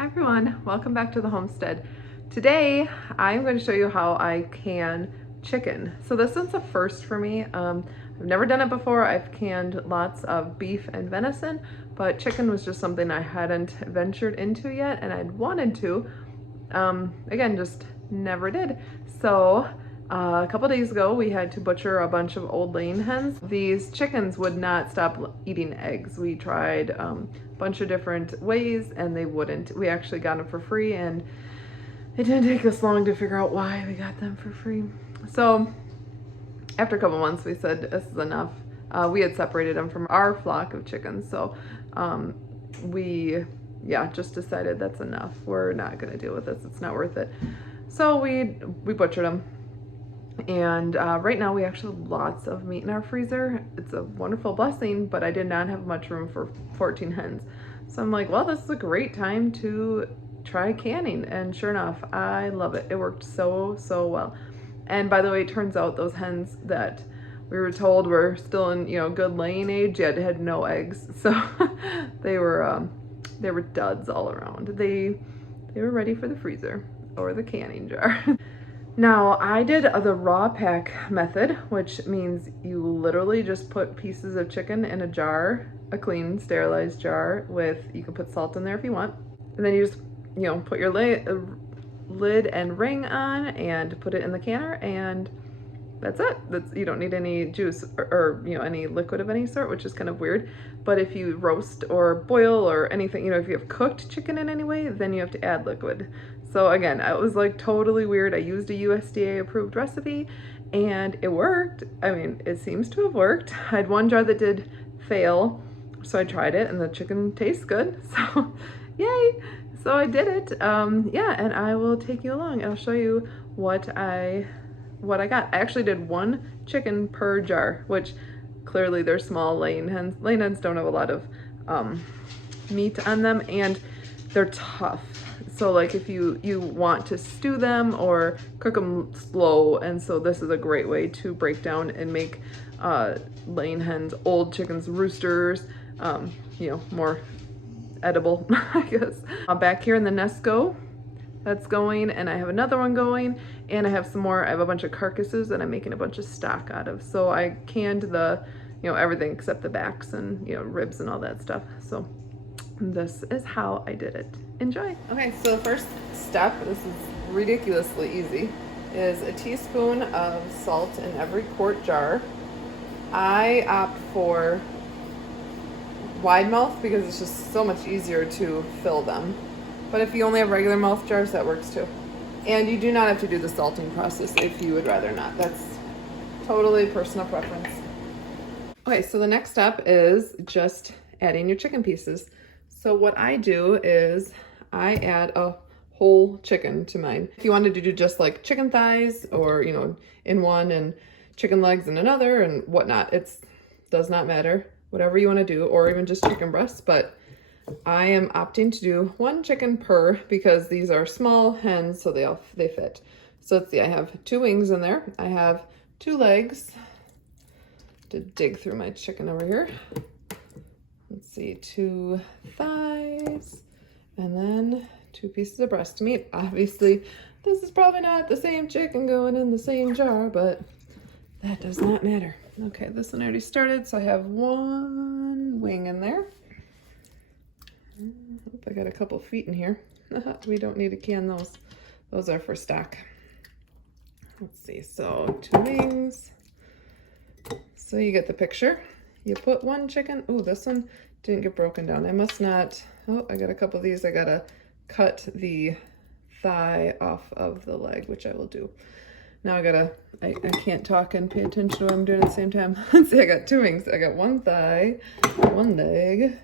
Hi everyone, welcome back to the homestead. Today I'm going to show you how I can chicken. So this is a first for me. I've never done it before. I've canned lots of beef and venison, but chicken was just something I hadn't ventured into yet and I'd wanted to. Again, just never did. So a couple days ago we had to butcher a bunch of old laying hens. These chickens would not stop eating eggs. We tried a bunch of different ways and they wouldn't. We actually got them for free and it didn't take us long to figure out why we got them for free. So after a couple months we said this is enough. We had separated them from our flock of chickens, so we just decided that's enough. We're not gonna deal with this, it's not worth it. So we butchered them. And right now we actually have lots of meat in our freezer. It's a wonderful blessing, but I did not have much room for 14 hens. So I'm like, well, this is a great time to try canning. And sure enough, I love it. It worked so well. And by the way, it turns out those hens that we were told were still in, good laying age, yet had no eggs. So they were duds all around. They were ready for the freezer or the canning jar. Now, I did the raw pack method, which means you literally just put pieces of chicken in a jar, a clean, sterilized jar you can put salt in there if you want. And then you just, put your lid and ring on and put it in the canner and that's it. You don't need any juice or any liquid of any sort, which is kind of weird. But if you roast or boil or anything, if you have cooked chicken in any way, then you have to add liquid. So again, it was like totally weird. I used a USDA approved recipe and it worked. I mean, it seems to have worked. I had one jar that did fail, so I tried it and the chicken tastes good. So yay. So I did it. And I will take you along and I'll show you what I got. I actually did one chicken per jar, which clearly they're small laying hens. Laying hens don't have a lot of meat on them and they're tough. So like if you want to stew them or cook them slow, and so this is a great way to break down and make laying hens, old chickens, roosters, more edible, I guess. Back here in the Nesco, that's going, and I have another one going, and I have some more. I have a bunch of carcasses that I'm making a bunch of stock out of. So I canned the, everything except the backs and, ribs and all that stuff. So this is how I did it. Enjoy. Okay, so the first step, this is ridiculously easy, is a teaspoon of salt in every quart jar. I opt for wide mouth because it's just so much easier to fill them. But if you only have regular mouth jars, that works too. And you do not have to do the salting process if you would rather not. That's totally personal preference. Okay, so the next step is just adding your chicken pieces. So what I do is I add a whole chicken to mine. If you wanted to do just like chicken thighs or, in one and chicken legs in another and whatnot, does not matter. Whatever you want to do, or even just chicken breasts, but I am opting to do one chicken per because these are small hens, so they fit. So let's see, I have 2 wings in there. I have 2 legs. To dig through my chicken over here. Let's see, 2 thighs, and then 2 pieces of breast meat. Obviously, this is probably not the same chicken going in the same jar, but that does not matter. Okay, this one already started, so I have 1 wing in there. I got a couple feet in here. We don't need to can those. Those are for stock. Let's see, so 2 wings. So you get the picture. You put 1 chicken. Oh, this one didn't get broken down. I must not. Oh, I got a couple of these. I gotta cut the thigh off of the leg, which I will do. Now I can't talk and pay attention to what I'm doing at the same time. Let's see, I got 2 wings. I got 1 thigh, 1 leg.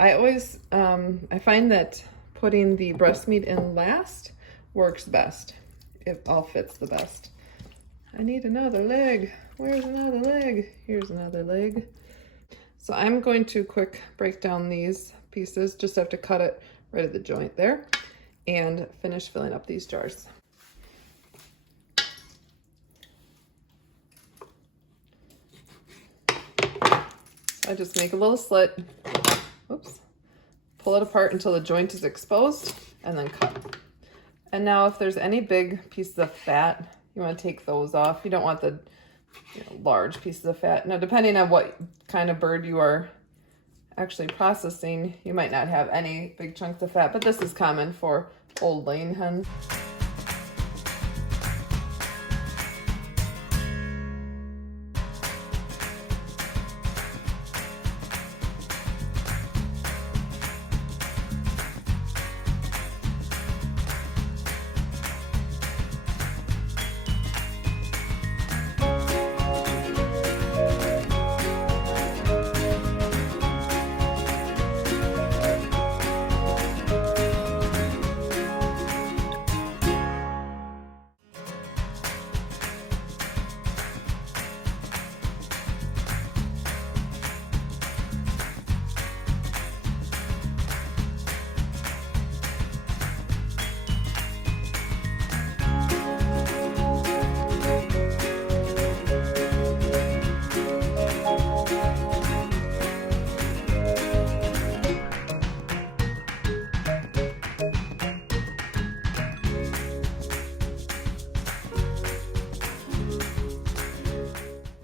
I always, I find that putting the breast meat in last works best. It all fits the best. I need another leg. Where's another leg? Here's another leg. So I'm going to quick break down these pieces. Just have to cut it right at the joint there and finish filling up these jars. I just make a little slit. Oops. pull it apart until the joint is exposed, and then cut. And now if there's any big pieces of fat, you want to take those off. You don't want the large pieces of fat. Now, depending on what kind of bird you are actually processing, you might not have any big chunks of fat, but this is common for old laying hens.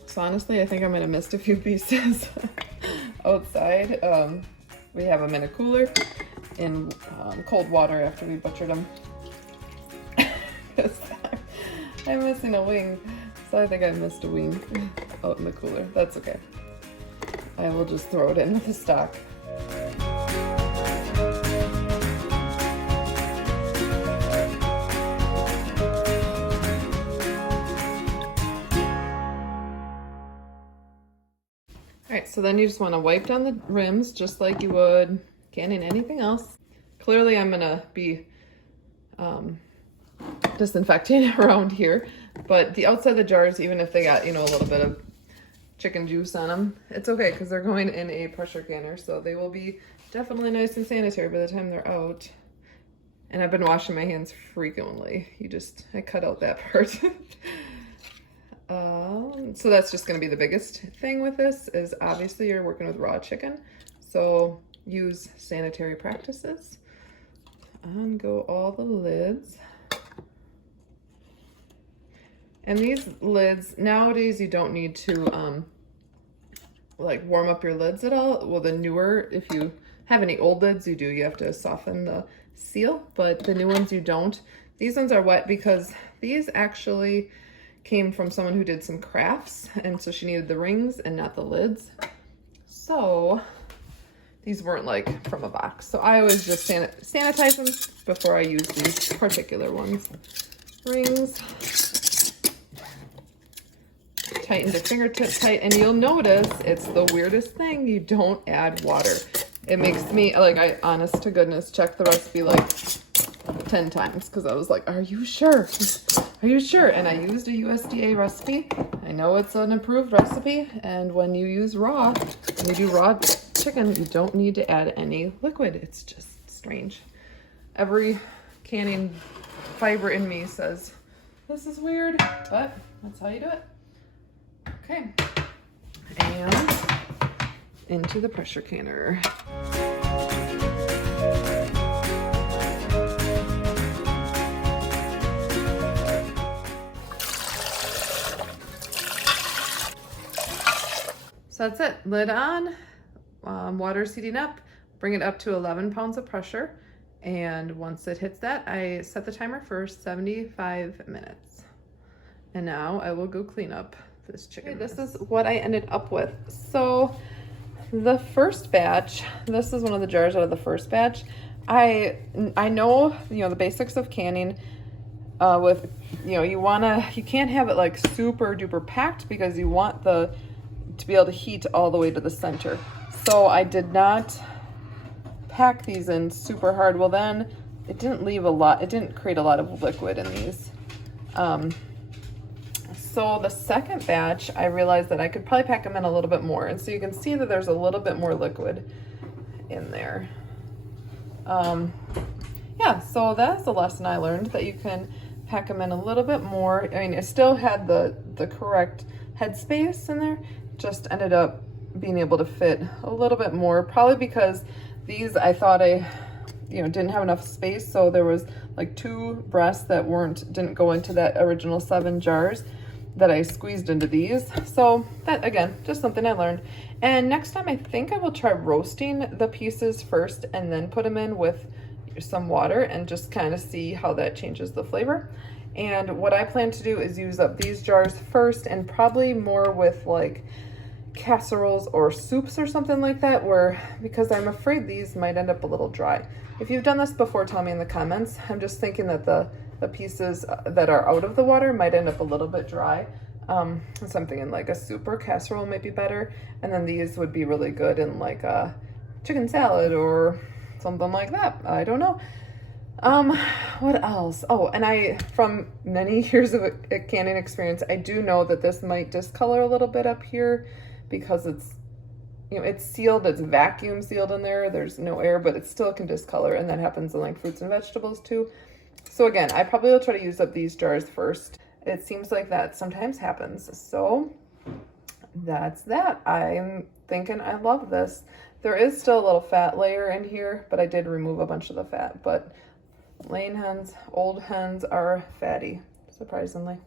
So honestly, I think I might have missed a few pieces outside. We have them in a cooler in cold water after we butchered them. I'm missing a wing, so I think I missed a wing out in the cooler. That's okay. I will just throw it in with the stock. Alright, so then you just want to wipe down the rims just like you would canning anything else. Clearly I'm going to be disinfecting around here, but the outside of the jars, even if they got, a little bit of chicken juice on them, it's okay because they're going in a pressure canner, so they will be definitely nice and sanitary by the time they're out. And I've been washing my hands frequently. I cut out that part. So that's just going to be the biggest thing with this is obviously you're working with raw chicken. So use sanitary practices. Go all the lids. And these lids, nowadays you don't need to like warm up your lids at all. Well, the newer, if you have any old lids, you do. You have to soften the seal, but the new ones you don't. These ones are wet because these actually came from someone who did some crafts, and so she needed the rings and not the lids. So these weren't like from a box. So I always just sanitize them before I use these particular ones. Rings. Tighten the fingertip tight, and you'll notice it's the weirdest thing. You don't add water. It makes me, I honest to goodness checked the recipe like 10 times because I was like, are you sure? Are you sure? And I used a USDA recipe. I know it's an approved recipe, and when you use when you do raw chicken, you don't need to add any liquid. It's just strange. Every canning fiber in me says, this is weird, but that's how you do it. Okay, and into the pressure canner. So that's it, lid on, water's heating up, bring it up to 11 pounds of pressure. And once it hits that, I set the timer for 75 minutes. And now I will go clean up this chicken. Okay, this is what I ended up with. So the first batch, this is one of the jars out of the first batch. I know, the basics of canning with, you can't have it like super duper packed because you want to be able to heat all the way to the center. So I did not pack these in super hard. Well, then it didn't create a lot of liquid in these. So the second batch, I realized that I could probably pack them in a little bit more. And so you can see that there's a little bit more liquid in there. Yeah, so that's a lesson I learned, that you can pack them in a little bit more. I mean, it still had the correct headspace in there, just ended up being able to fit a little bit more, probably because These I thought I, didn't have enough space, so there was like 2 breasts that didn't go into that original 7 jars that I squeezed into these. So that, again, just something I learned. And next time I think I will try roasting the pieces first and then put them in with some water and just kind of see how that changes the flavor. And what I plan to do is use up these jars first, and probably more with like casseroles or soups or something like that, because I'm afraid these might end up a little dry. If you've done this before, tell me in the comments. I'm just thinking that the pieces that are out of the water might end up a little bit dry. Something in like a soup or casserole might be better. And then these would be really good in like a chicken salad or something like that. I don't know. What else? Oh, and from many years of a canning experience, I do know that this might discolor a little bit up here because it's, it's sealed, it's vacuum sealed in there. There's no air, but it still can discolor. And that happens in like fruits and vegetables too. So again, I probably will try to use up these jars first. It seems like that sometimes happens. So that's that. I'm thinking I love this. There is still a little fat layer in here, but I did remove a bunch of the fat. But laying hens, old hens are fatty, surprisingly.